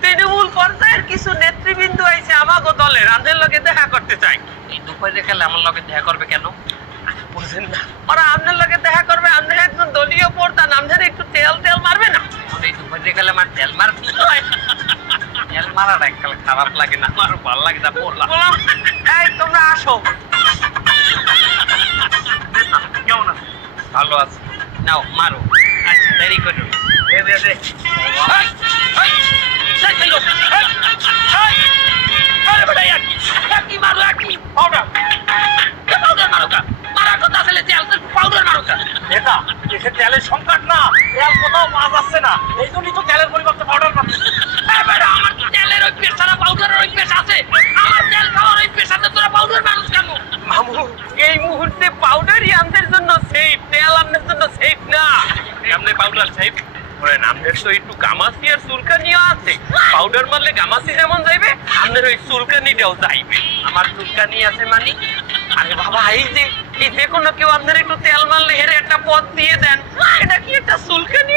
তৃণমূল পর্যায়ের কিছু নেতৃবৃন্দ আইছে আমাগো দলের আমাদের লগে দেখা করতে চাই। এই দুপুরে খেলে আমার লগে দেখা করবে কেন? বুঝেন না, ওরা আপনার লগে দেখা করবে, আপনার একজন দলীয় প্রধান, আপনার একটু তেল তেল মারবে না? এই দুপুরে খেলে আমার তেল মারবে? তেল মারাটা এককাল খারাপ লাগে না, আমার ভালো লাগে না। বললাম এই তোমরা আসো। কেমন আছে? ভালো আছে, নাও মারো। আচ্ছা দেরি করো, দে দে দে। তেলের সংকট না, তেল কোথাও পাওয়া যাচ্ছে না, এই জন্যই তো তেলের পরিবর্তে পাউডার পাচ্ছে। আমার তেলের অভ্যেস ছাড়া পাউডারের অভ্যেস আছে। আমার তেল খাওয়ার অভ্যেস আছে, তোরা পাউডার মানুষ কেন? মামু এই মুহূর্তে পাউডারই আমাদের জন্য সেফ, তেল আমাদের জন্য সেফ না। এমনি পাউডার সাহেব আমাদের তো একটু গামাসি আর চুলকানিও আছে, পাউডার মারলে গামাসি যেমন যাইবে আমাদের ওই চুলকানিটাও যাইবে। আমার চুলকানি আছে মানে? আরে বাবা এই যে কোনো কেউ আপনার একটু তেল মারলে হেরে একটা পথ দিয়ে দেন, এটা কি একটা চুলকানি